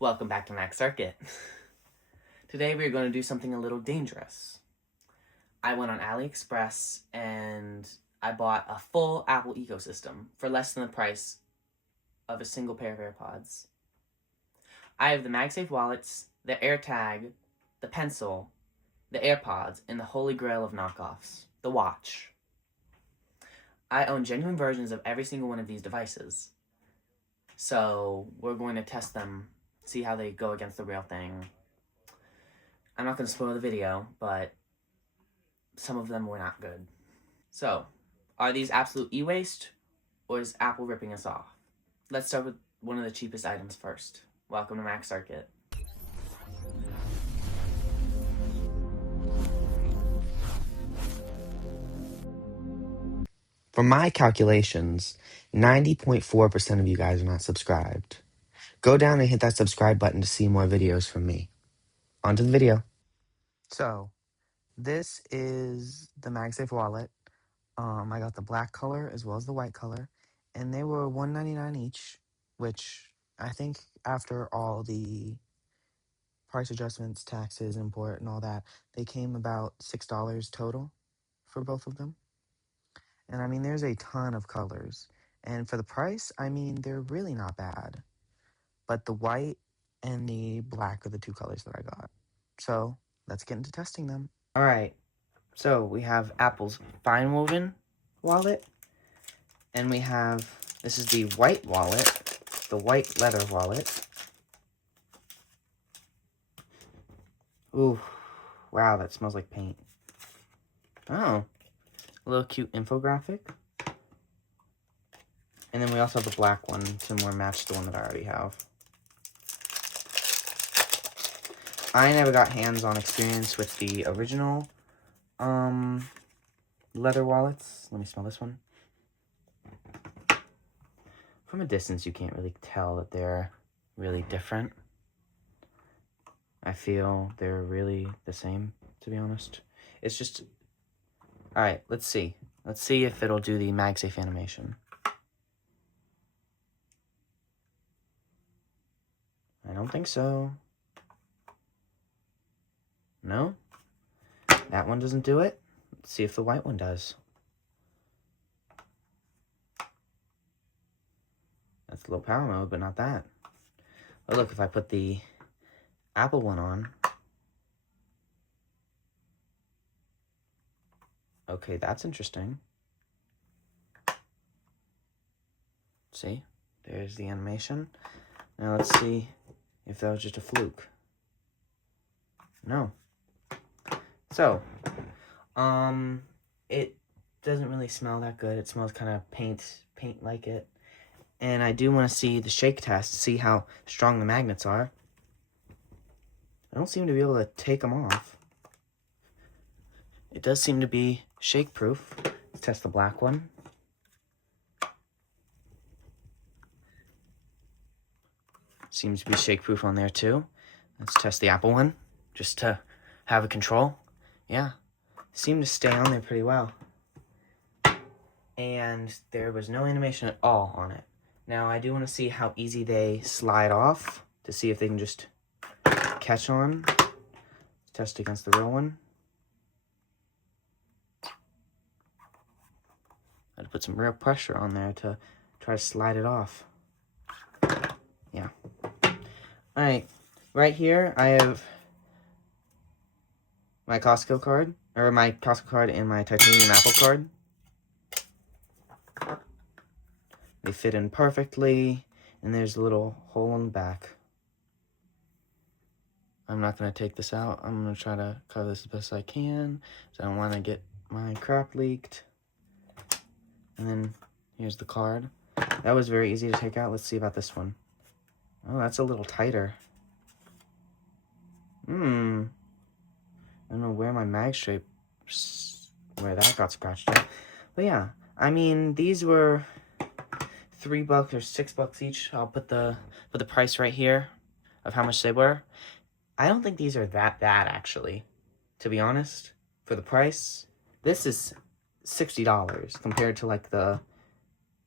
Welcome back to Max Circuit. Today we're going to do something a little dangerous. I went on AliExpress and I bought a full Apple ecosystem for less than the price of a single pair of AirPods. I have the MagSafe Wallets, the AirTag, the pencil, the AirPods, and the holy grail of knockoffs, the watch. I own genuine versions of every single one of these devices. So we're going to test them, see how they go against the real thing. I'm not going to spoil the video, but some of them were not good. So, are these absolute e-waste, or is Apple ripping us off? Let's start with one of the cheapest items first. Welcome to Max Circuit. From my calculations, 90.4% of you guys are not subscribed. Go down and hit that subscribe button to see more videos from me. On to the video. So, this is the MagSafe Wallet. I got the black color as well as the white color, and they were $1.99 each, which I think after all the price adjustments, taxes, import, and all that, they came about $6 total for both of them. And I mean, there's a ton of colors. And for the price, I mean, they're really not bad. But the white and the black are the two colors that I got. So let's get into testing them. All right. So we have Apple's fine woven wallet. And we have, this is the white wallet, the white leather wallet. Ooh, wow, that smells like paint. Oh, a little cute infographic. And then we also have the black one to more match the one that I already have. I never got hands-on experience with the original leather wallets. Let me smell this one. From a distance, you can't really tell that they're really different. I feel they're really the same, to be honest. It's just... Alright, let's see. Let's see if it'll do the MagSafe animation. I don't think so. No? That one doesn't do it? Let's see if the white one does. That's low power mode, but not that. Oh, look, if I put the Apple one on. Okay, that's interesting. See? There's the animation. Now let's see if that was just a fluke. No. So, it doesn't really smell that good. It smells kind of paint like it. And I do want to see the shake test, see how strong the magnets are. I don't seem to be able to take them off. It does seem to be shake-proof. Let's test the black one. Seems to be shake-proof on there too. Let's test the Apple one, just to have a control. Yeah, seemed to stay on there pretty well. And there was no animation at all on it. Now, I do want to see how easy they slide off, to see if they can just catch on. Let's test against the real one. I had to put some real pressure on there to try to slide it off. Yeah. Alright, right here I have my Costco card, or my Costco card and my titanium Apple card. They fit in perfectly, and there's a little hole in the back. I'm not going to take this out. I'm going to try to cover this as best I can, so I don't want to get my crap leaked. And then here's the card. That was very easy to take out. Let's see about this one. Oh, that's a little tighter. I don't know where my MagSafe, where that got scratched up. But yeah, I mean, these were $3 or $6 each. I'll put the price right here of how much they were. I don't think these are that bad, actually, to be honest. For the price, this is $60 compared to like the...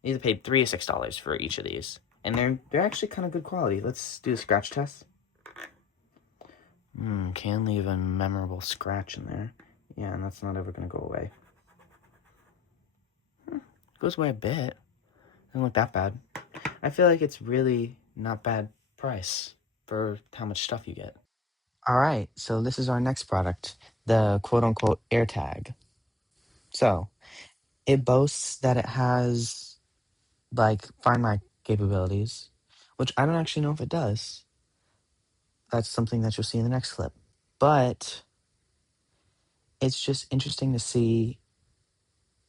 You paid $3 or $6 for each of these. And they're actually kind of good quality. Let's do the scratch test. Can leave a memorable scratch in there. Yeah, and that's not ever going to go away. Goes away a bit. Doesn't look that bad. I feel like it's really not bad price for how much stuff you get. All right, so this is our next product, the quote-unquote AirTag. So it boasts that it has, like, Find My capabilities, which I don't actually know if it does. That's something that you'll see in the next clip. But it's just interesting to see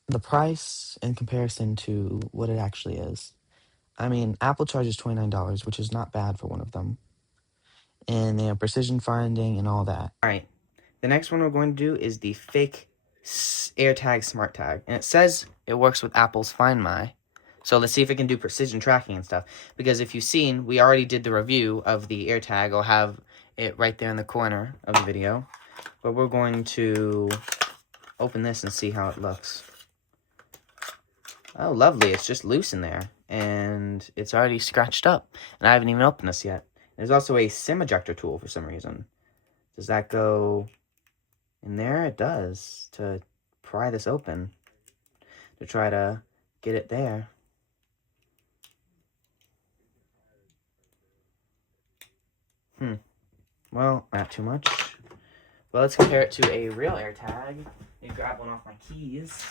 the price in comparison to what it actually is. I mean, Apple charges $29, which is not bad for one of them. And they have precision finding and all that. All right, the next one we're going to do is the Fake AirTag Smart Tag. And it says it works with Apple's Find My. So let's see if it can do precision tracking and stuff. Because if you've seen, we already did the review of the AirTag. I'll have it right there in the corner of the video. But we're going to open this and see how it looks. Oh, lovely. It's just loose in there. And it's already scratched up. And I haven't even opened this yet. There's also a SIM ejector tool for some reason. Does that go in there? It does. To pry this open. To try to get it there. Well, not too much. Well, let's compare it to a real AirTag. Let me grab one off my keys.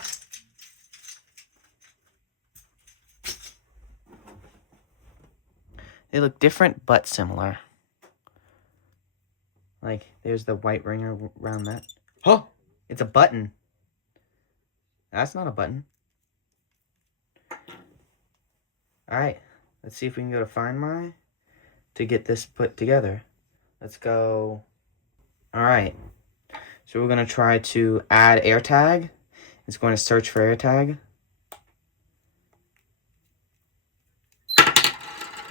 They look different, but similar. Like, there's the white ringer around that. Oh! It's a button. That's not a button. Alright, let's see if we can go to Find My to get this put together. Let's go. Alright, so we're going to try to add AirTag. It's going to search for AirTag.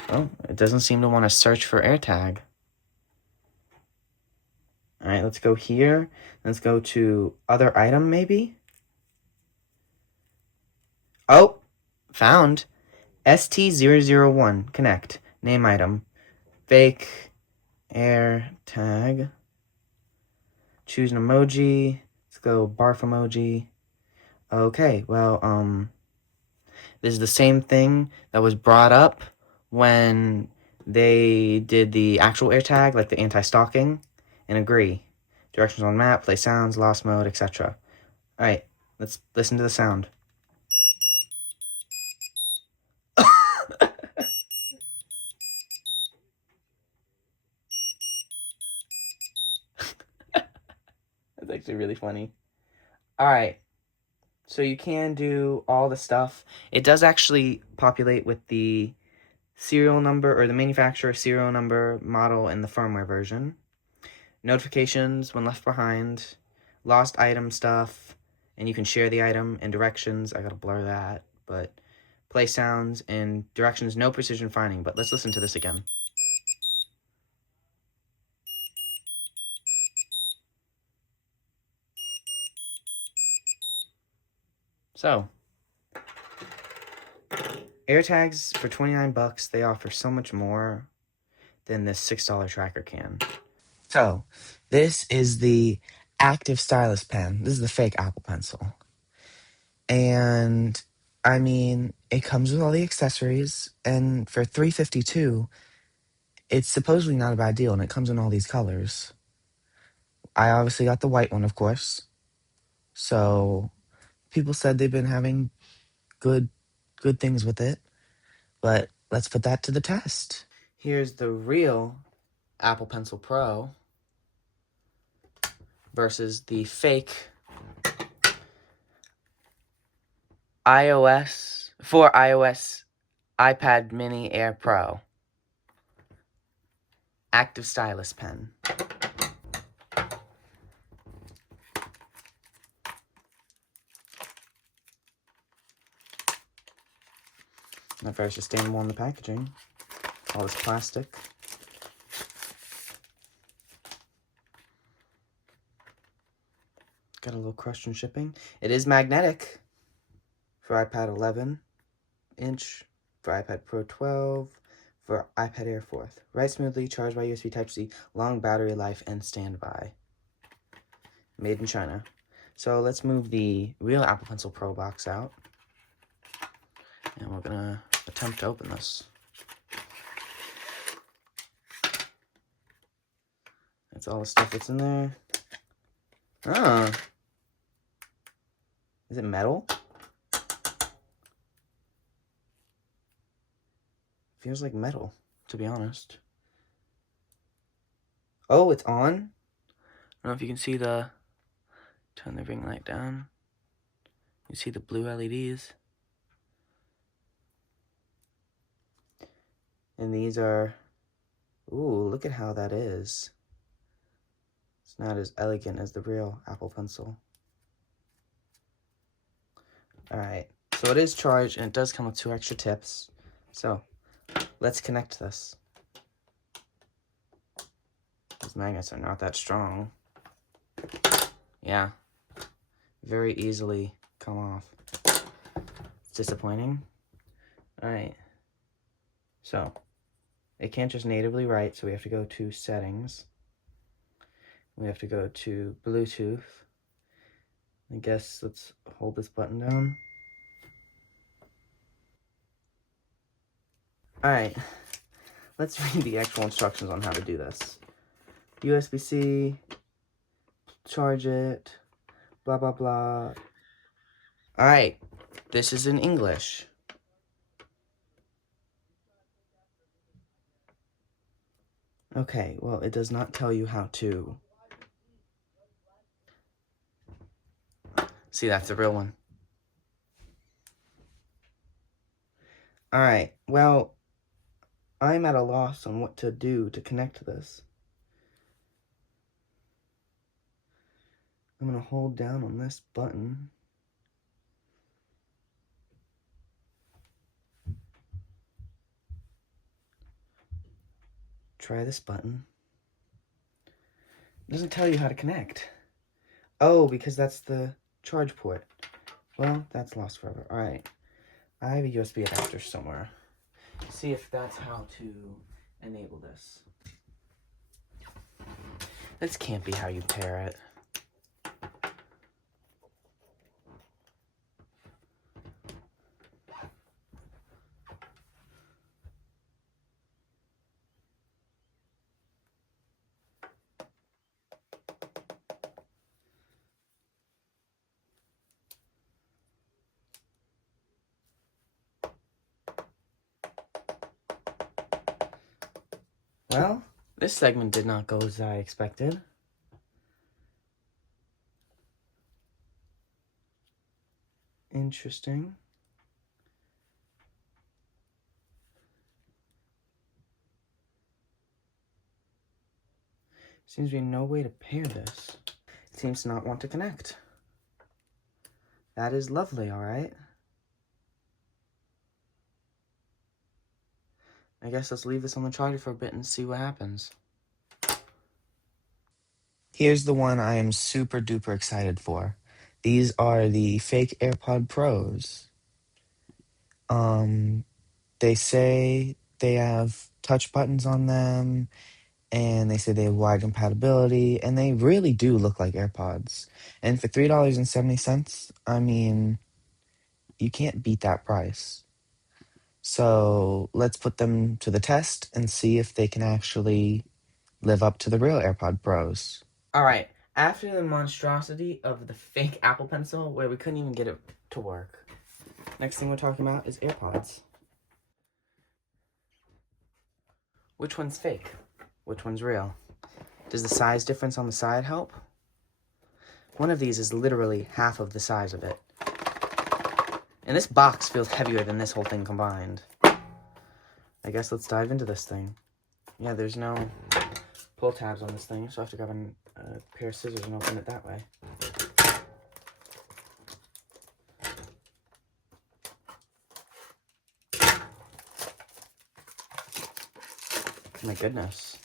Oh, it doesn't seem to want to search for AirTag. Alright, let's go here. Let's go to other item, maybe? Oh, found. ST001, connect. Name item. Fake AirTag. Choose an emoji. Let's go barf emoji. Okay, well, this is the same thing that was brought up when they did the actual AirTag, like the anti-stalking, and agree. Directions on map, play sounds, lost mode, etc. Alright, let's listen to the sound. That's actually really funny. Alright, so you can do all the stuff. It does actually populate with the serial number, or the manufacturer serial number, model, and the firmware version. Notifications when left behind, lost item stuff, and you can share the item, and directions. I gotta blur that, but play sounds and directions, no precision finding. But let's listen to this again. So, AirTags for 29 bucks, they offer so much more than this $6 tracker can. So this is the active stylus pen. This is the fake Apple Pencil. And I mean, it comes with all the accessories, and for $352, it's supposedly not a bad deal, and it comes in all these colors. I obviously got the white one, of course. So people said they've been having good things with it. But let's put that to the test. Here's the real Apple Pencil Pro versus the fake iOS iPad Mini Air Pro active stylus pen. Not very sustainable in the packaging. All this plastic. Got a little crushed in shipping. It is magnetic for iPad 11 inch, for iPad Pro 12, for iPad Air 4th. Write smoothly, charged by USB Type-C, long battery life, and standby. Made in China. So let's move the real Apple Pencil Pro box out. And we're gonna attempt to open this. That's all the stuff that's in there. Ah. Is it metal? Feels like metal, to be honest. Oh, it's on? I don't know if you can see the... Turn the ring light down. You see the blue LEDs. And these are... Ooh, look at how that is. It's not as elegant as the real Apple Pencil. Alright, so it is charged, and it does come with 2 extra tips. So, let's connect this. These magnets are not that strong. Yeah. Very easily come off. It's disappointing. Alright. So, it can't just natively write, so we have to go to Settings. We have to go to Bluetooth. I guess let's hold this button down. Alright, let's read the actual instructions on how to do this. USB-C, charge it, blah blah blah. Alright, this is in English. Okay, well, it does not tell you how to. See, that's the real one. Alright, well, I'm at a loss on what to do to connect this. I'm going to hold down on this button. Try this button. It doesn't tell you how to connect. Oh, because that's the charge port. Well, that's lost forever. Alright. I have a USB adapter somewhere. See if that's how to enable this. This can't be how you pair it. Well, this segment did not go as I expected. Interesting. Seems to be no way to pair this. It seems to not want to connect. That is lovely, alright. I guess let's leave this on the charger for a bit and see what happens. Here's the one I am super duper excited for. These are the Fake AirPod Pros. They say they have touch buttons on them, and they say they have wide compatibility, and they really do look like AirPods. And for $3.70, I mean, you can't beat that price. So let's put them to the test and see if they can actually live up to the real AirPod Pros. Alright, after the monstrosity of the fake Apple Pencil, where we couldn't even get it to work, next thing we're talking about is AirPods. Which one's fake? Which one's real? Does the size difference on the side help? One of these is literally half of the size of it. And this box feels heavier than this whole thing combined. I guess let's dive into this thing. Yeah, there's no pull tabs on this thing, so I have to grab a pair of scissors and open it that way. My goodness.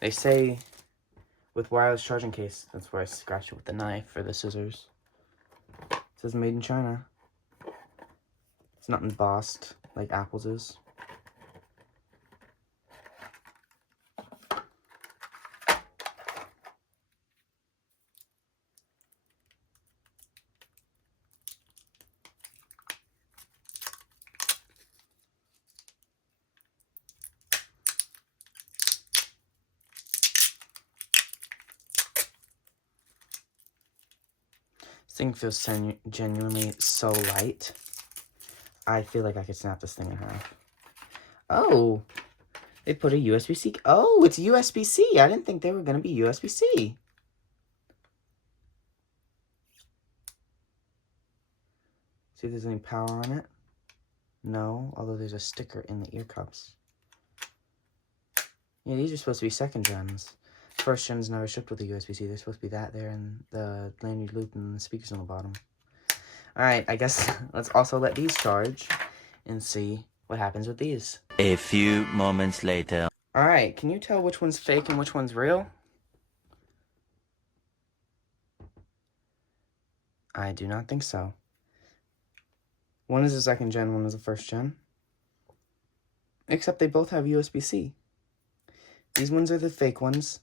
They say with wireless charging case, that's where I scratch it with the knife or the scissors. It says made in China. It's not embossed like Apple's is. thing feels genuinely so light. I feel like I could snap this thing in half. Oh, they put a USB-C. Oh, it's USB-C. I didn't think they were going to be USB-C. See if there's any power on it. No, although there's a sticker in the ear cups. Yeah, these are supposed to be second gens. First gens never shipped with a USB-C. They're supposed to be that there and the lanyard loop and the speakers on the bottom. Alright, I guess let's also let these charge and see what happens with these. A few moments later. Alright, can you tell which one's fake and which one's real? I do not think so. One is a second gen, one is a first gen. Except they both have USB-C. These ones are the fake ones.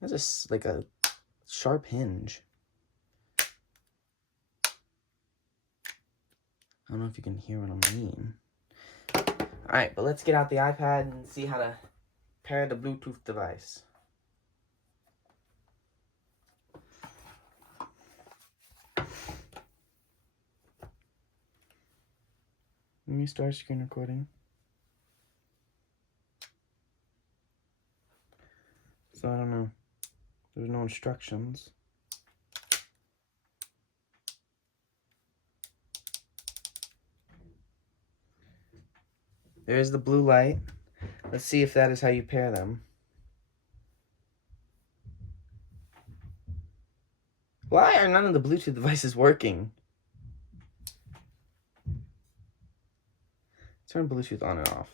There's like a sharp hinge. I don't know if you can hear what I mean. Alright, but let's get out the iPad and see how to pair the Bluetooth device. Let me start screen recording. So I don't know. There's no instructions. There's the blue light. Let's see if that is how you pair them. Why are none of the Bluetooth devices working? Turn Bluetooth on and off.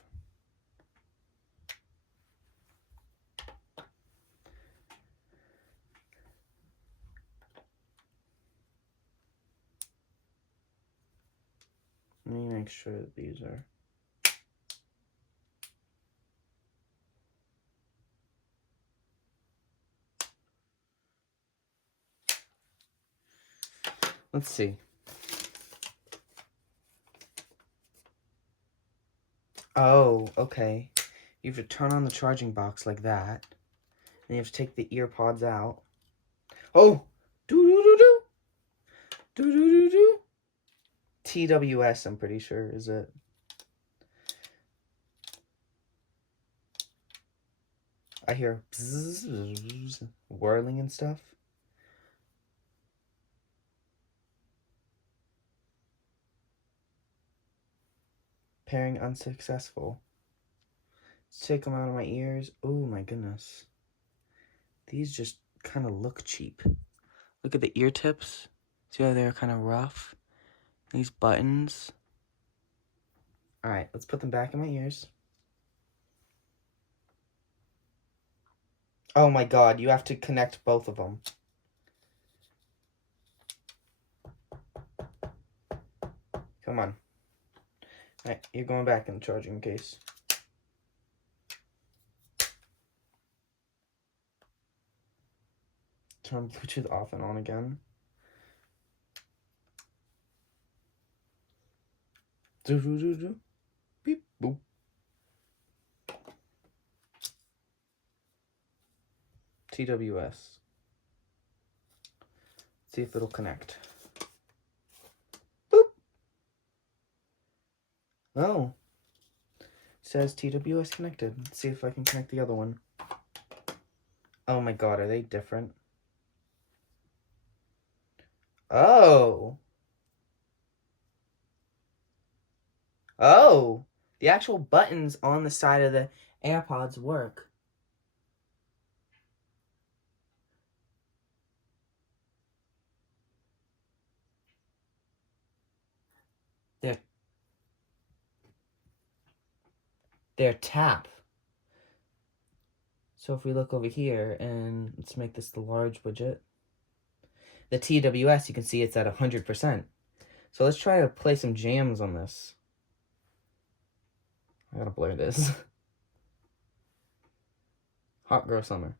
Let me make sure that these are... Let's see. Oh, okay. You have to turn on the charging box like that. And you have to take the AirPods out. Oh! Do-do-do-do! Do-do-do-do! TWS, I'm pretty sure, is it? I hear bzzz, whirling and stuff. Pairing unsuccessful. Let's take them out of my ears. Oh my goodness. These just kind of look cheap. Look at the ear tips. See how they're kind of rough? These buttons. Alright, let's put them back in my ears. Oh my god, you have to connect both of them. Come on. Alright, you're going back in the charging case. Turn Bluetooth off and on again. Do-do-do-do. Beep, boop. TWS. See if it'll connect. Boop. Oh. It says TWS connected. Let's see if I can connect the other one. Oh my god, are they different? Oh. Oh. The actual buttons on the side of the AirPods work. They're tap. So if we look over here, and let's make this the large widget. The TWS, you can see it's at 100%. So let's try to play some jams on this. I gotta blur this. Hot Girl Summer.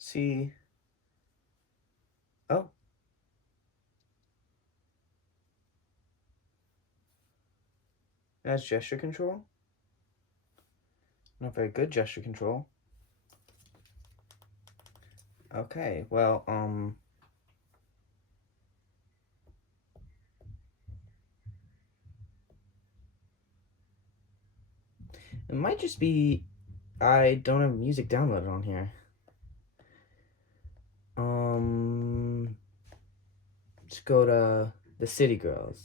see. Oh. That's gesture control. Not very good gesture control. Okay, well, it might just be I don't have music downloaded on here. Let's go to the City Girls.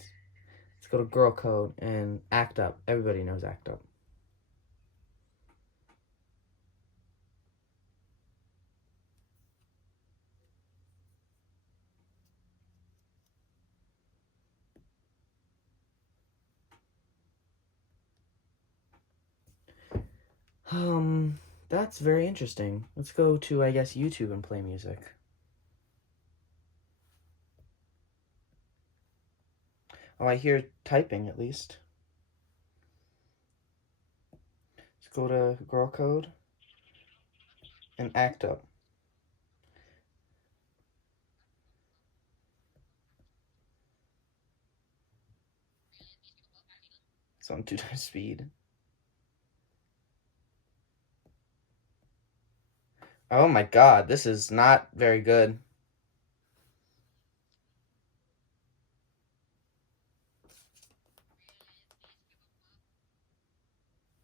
Let's go to Girl Code and Act Up. Everybody knows Act Up. That's very interesting. Let's go to, I guess, YouTube and play music. Oh, I hear typing at least. Let's go to Girl Code and Act Up. It's on 2x speed. Oh my god, this is not very good.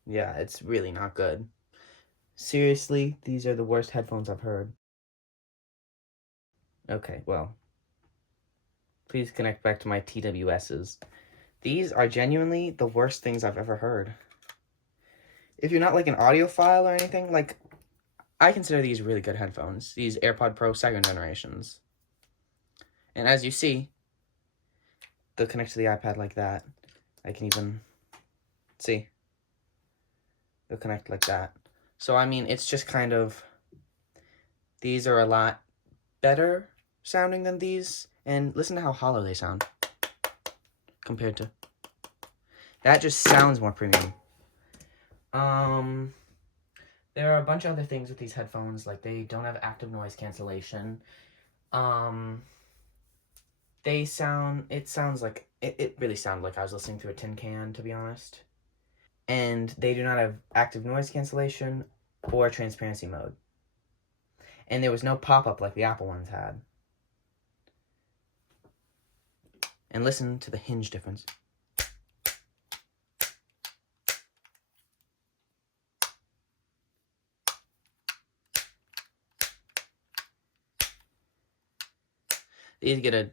Yeah, it's really not good. Seriously, these are the worst headphones I've heard. Okay, well, please connect back to my TWS's. These are genuinely the worst things I've ever heard. If you're not like an audiophile or anything, like, I consider these really good headphones. These AirPod Pro 2nd generations. And as you see, they'll connect to the iPad like that. I can even see. They'll connect like that. So, I mean, it's just kind of, these are a lot better sounding than these. And listen to how hollow they sound compared to, that just sounds more premium. There are a bunch of other things with these headphones, like they don't have active noise cancellation. It sounds like, it really sounded like I was listening through a tin can, to be honest. And they do not have active noise cancellation or transparency mode. And there was no pop-up like the Apple ones had. And listen to the hinge difference. These get a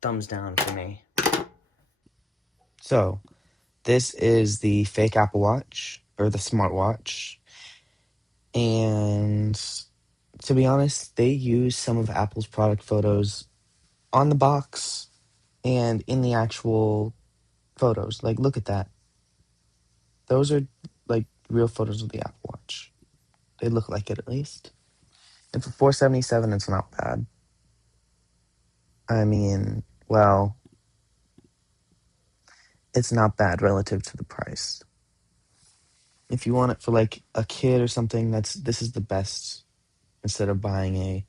thumbs down for me. So, this is the fake Apple Watch, or the smartwatch. And to be honest, they use some of Apple's product photos on the box and in the actual photos. Like, look at that. Those are, like, real photos of the Apple Watch. They look like it, at least. And for $477, it's not bad. I mean, well, it's not bad relative to the price. If you want it for, like, a kid or something, this is the best, instead of buying a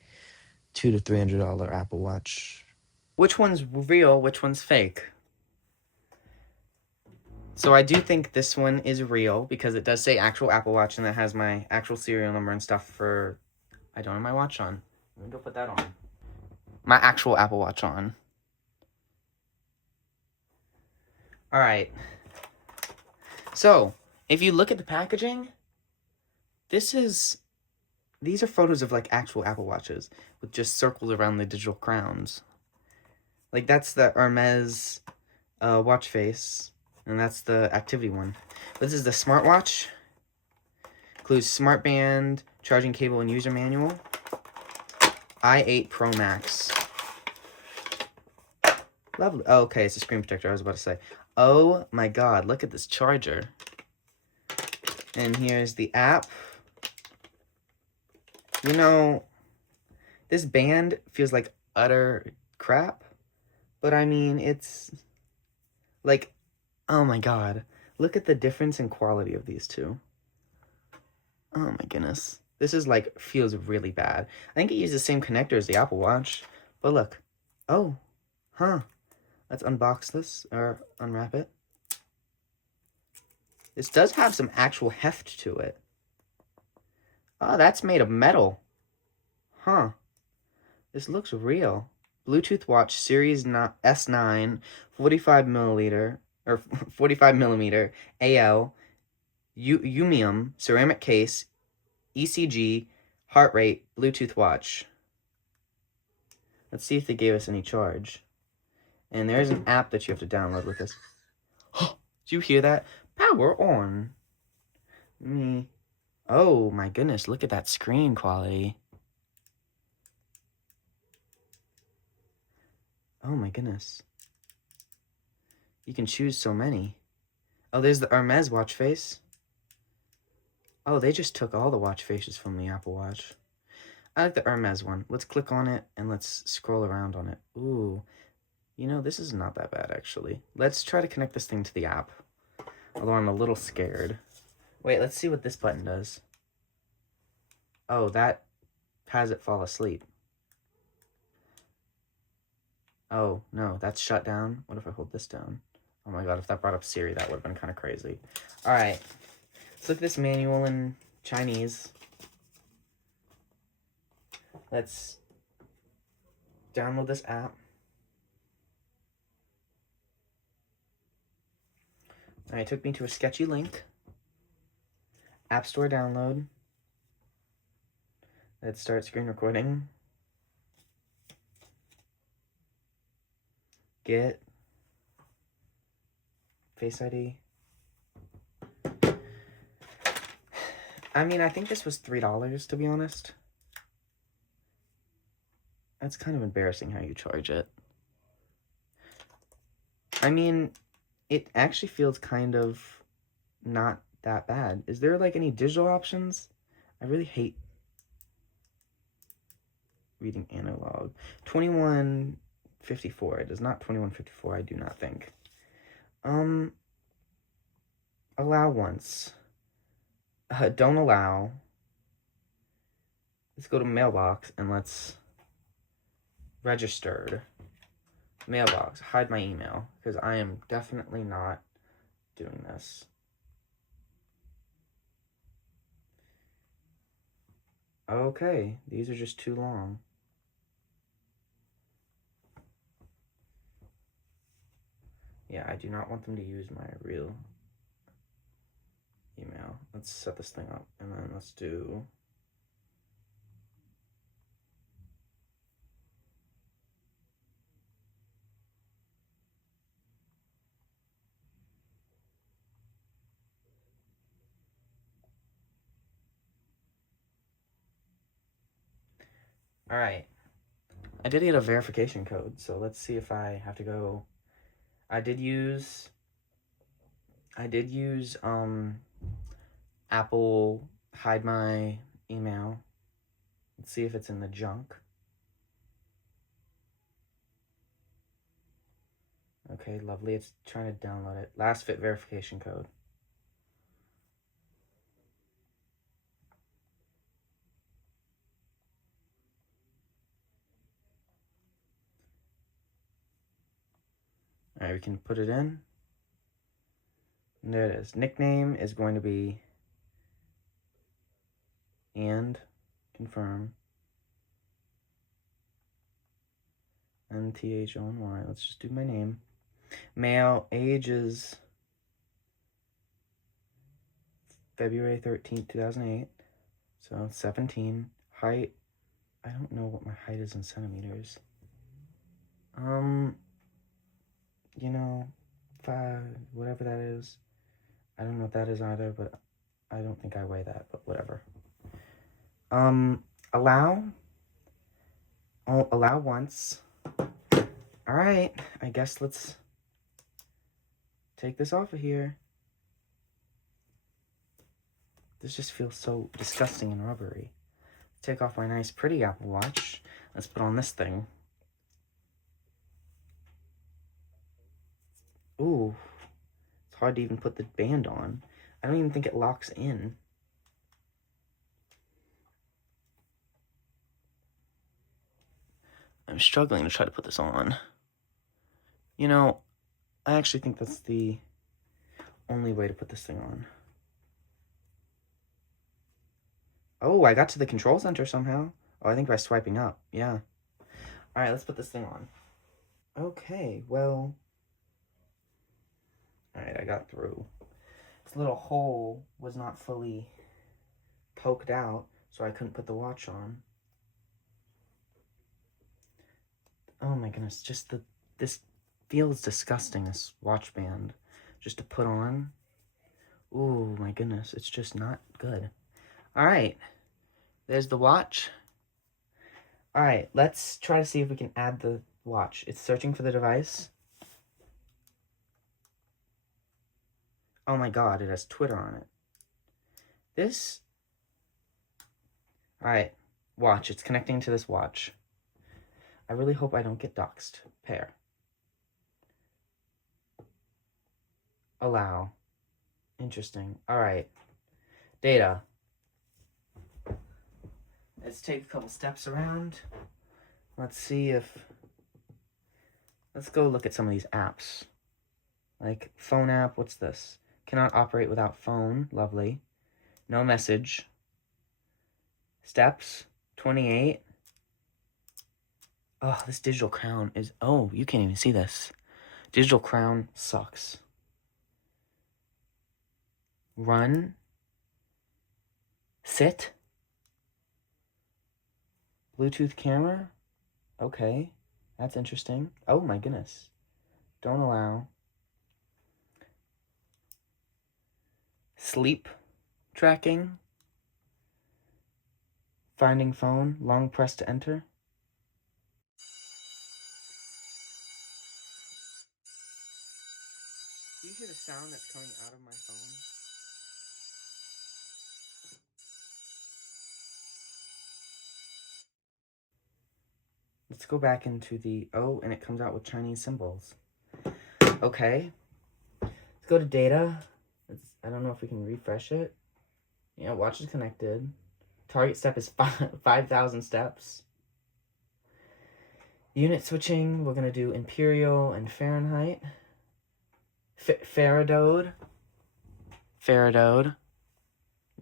$200 to $300 Apple Watch. Which one's real, which one's fake? So I do think this one is real, because it does say actual Apple Watch, and it has my actual serial number and stuff for, I don't have my watch on. Let me go put that on. My actual Apple Watch on. Alright. So, if you look at the packaging, these are photos of, like, actual Apple Watches with just circles around the digital crowns. Like, that's the Hermes watch face, and that's the activity one. This is the smartwatch. Includes smart band, charging cable, and user manual. i8 Pro Max. Lovely. Oh, okay, it's a screen protector, I was about to say. Oh my god, look at this charger. And here's the app. You know, this band feels like utter crap. But I mean, it's like, oh my god. Look at the difference in quality of these two. Oh my goodness. This is like, feels really bad. I think it uses the same connector as the Apple Watch. But look. Oh. Huh. Let's unbox this, or unwrap it. This does have some actual heft to it. Oh, that's made of metal. Huh. This looks real. Bluetooth watch Series S9, 45 milliliter, or 45 millimeter, AL, Umium, ceramic case, ECG, heart rate, Bluetooth watch. Let's see if they gave us any charge. And there's an app that you have to download with this. Did you hear that? Power on. Me. Oh my goodness, look at that screen quality. Oh my goodness. You can choose so many. Oh, there's the Hermes watch face. Oh, they just took all the watch faces from the Apple Watch. I like the Hermes one. Let's click on it and let's scroll around on it. Ooh. You know, this is not that bad, actually. Let's try to connect this thing to the app. Although I'm a little scared. Wait, let's see what this button does. Oh, that has it fall asleep. Oh, no, that's shut down. What if I hold this down? Oh my god, if that brought up Siri, that would have been kind of crazy. Alright, let's look at this manual in Chinese. Let's download this app. Alright, it took me to a sketchy link. App Store download. Let's start screen recording. Get Face ID. I mean, I think this was $3, to be honest. That's kind of embarrassing how you charge it. I mean, it actually feels kind of not that bad. Is there like any digital options? I really hate reading analog. 2154. It is not 2154, I do not think. Allow once. Don't allow. Let's go to mailbox and let's registered. Mailbox. Hide my email because I am definitely not doing this. Okay, these are just too long. Yeah, I do not want them to use my real email. Let's set this thing up and then let's do Alright. I did get a verification code, so let's see if I have to go. I did use Apple hide my email. Let's see if it's in the junk. Okay, lovely. It's trying to download it. Last fit verification code. Alright, we can put it in. And there it is. Nickname is going to be and confirm. MTHONY. Let's just do my name. Male, age is February 13th, 2008. So 17. Height, I don't know what my height is in centimeters. You know, 5, whatever that is. I don't know what that is either, but I don't think I weigh that, but whatever. Allow. Oh, allow once. Alright, I guess let's take this off of here. This just feels so disgusting and rubbery. Take off my nice pretty Apple Watch. Let's put on this thing. Ooh, it's hard to even put the band on. I don't even think it locks in. I'm struggling to try to put this on. You know, I actually think that's the only way to put this thing on. Oh, I got to the control center somehow. Oh, I think by swiping up. Yeah. Alright, let's put this thing on. Okay, well... Alright, I got through. This little hole was not fully poked out, so I couldn't put the watch on. Oh my goodness, just this feels disgusting, this watch band. Just to put on. Ooh, my goodness, it's just not good. Alright, there's the watch. Alright, let's try to see if we can add the watch. It's searching for the device. Oh my god, it has Twitter on it. This... Alright, watch. It's connecting to this watch. I really hope I don't get doxxed. Pair. Allow. Interesting. Alright. Data. Let's take a couple steps around. Let's see if... Let's go look at some of these apps. Like, phone app, what's this? Cannot operate without phone. Lovely. No message. Steps. 28. Oh, this digital crown is... Oh, you can't even see this. Digital crown sucks. Run. Sit. Bluetooth camera. Okay. That's interesting. Oh my goodness. Don't allow. Sleep tracking. Finding phone. Long press to enter. Do you hear the sound that's coming out of my phone? Let's go back into the... Oh, and it comes out with Chinese symbols. Okay. Let's go to data. I don't know if we can refresh it. Yeah, watch is connected. Target step is 5,000 steps. Unit switching, we're going to do imperial and Fahrenheit. Faradode.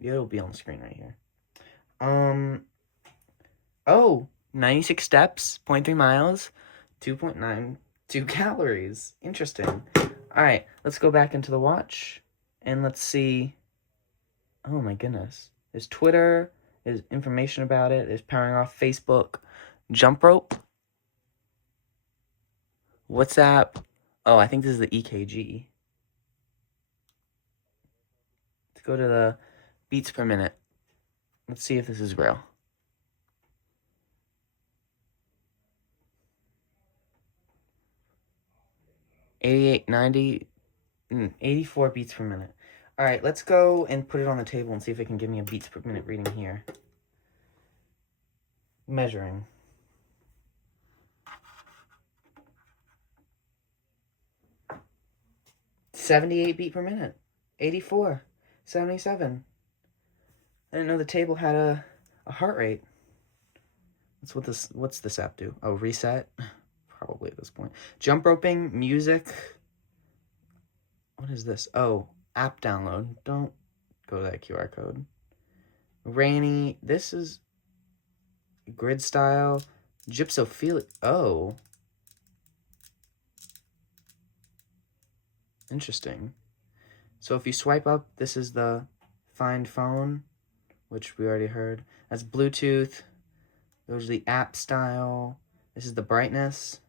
It'll be on the screen right here. Oh, 96 steps, 0.3 miles, 2.92 calories. Interesting. Alright, let's go back into the watch, and let's see. Oh my goodness. There's Twitter, there's information about it, there's powering off Facebook, jump rope, WhatsApp. Oh, I think this is the EKG. Let's go to the beats per minute. Let's see if this is real. 88, 90, 84 beats per minute. All right, let's go and put it on the table and see if it can give me a beats per minute reading here. Measuring. $78 beat per minute. 84. 77. I didn't know the table had a heart rate. What's this app do? Oh, reset? Probably at this point. Jump roping, music. What is this? Oh, app download. Don't go to that QR code. Rainy. This is grid style. Gypsophilic. Oh. Interesting. So if you swipe up, this is the find phone, which we already heard. That's Bluetooth. Those are the app style. This is the brightness.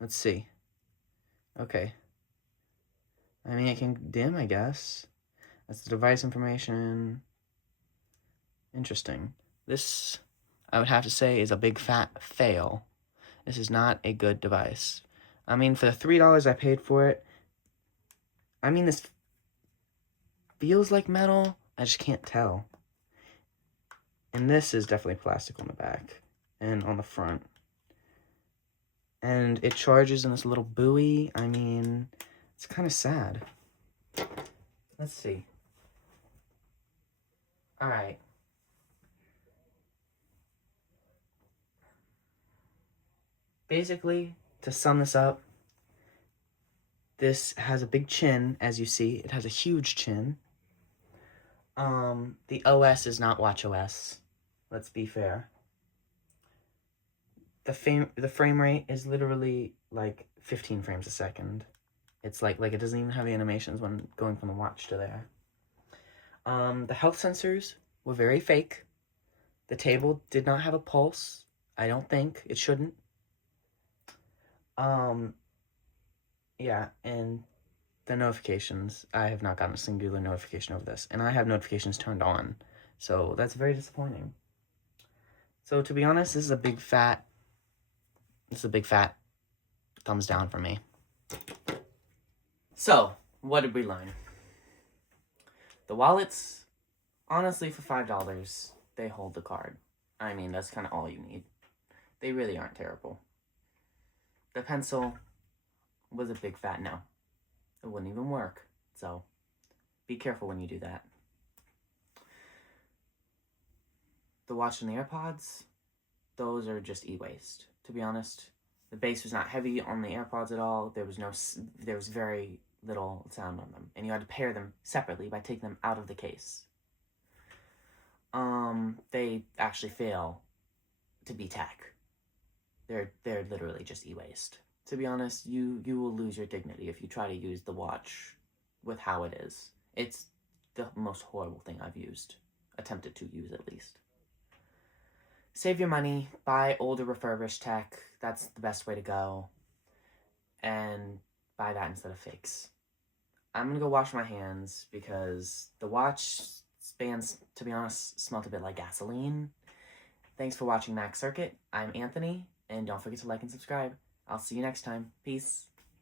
Let's see. Okay. I mean, it can dim, I guess. That's the device information. Interesting. This, I would have to say, is a big fat fail. This is not a good device. I mean, for the $3 I paid for it, I mean, this feels like metal. I just can't tell. And this is definitely plastic on the back and on the front. And it charges in this little buoy. I mean, it's kind of sad. Let's see. All right. Basically, to sum this up, this has a big chin, as you see. It has a huge chin. The OS is not watchOS. Let's be fair. The frame rate is literally like 15 frames a second. It's like it doesn't even have animations when going from the watch to there. The health sensors were very fake. The table did not have a pulse. I don't think. It shouldn't. Yeah, and the notifications. I have not gotten a singular notification over this. And I have notifications turned on. So that's very disappointing. So to be honest, this is a big fat thumbs down for me. So, what did we learn? The wallets, honestly, for $5, they hold the card. I mean, that's kind of all you need. They really aren't terrible. The pencil was a big fat no. It wouldn't even work. So, be careful when you do that. The watch and the AirPods, those are just e-waste. To be honest, the bass was not heavy on the AirPods at all. There was very little sound on them, and you had to pair them separately by taking them out of the case. They actually fail to be tech. They're literally just e-waste. To be honest, you will lose your dignity if you try to use the watch with how it is. It's the most horrible thing I've attempted to use at least. Save your money, buy older refurbished tech. That's the best way to go. And buy that instead of fakes. I'm gonna go wash my hands because the watch bands, to be honest, smelled a bit like gasoline. Thanks for watching Max Circuit. I'm Anthony, and don't forget to like and subscribe. I'll see you next time. Peace.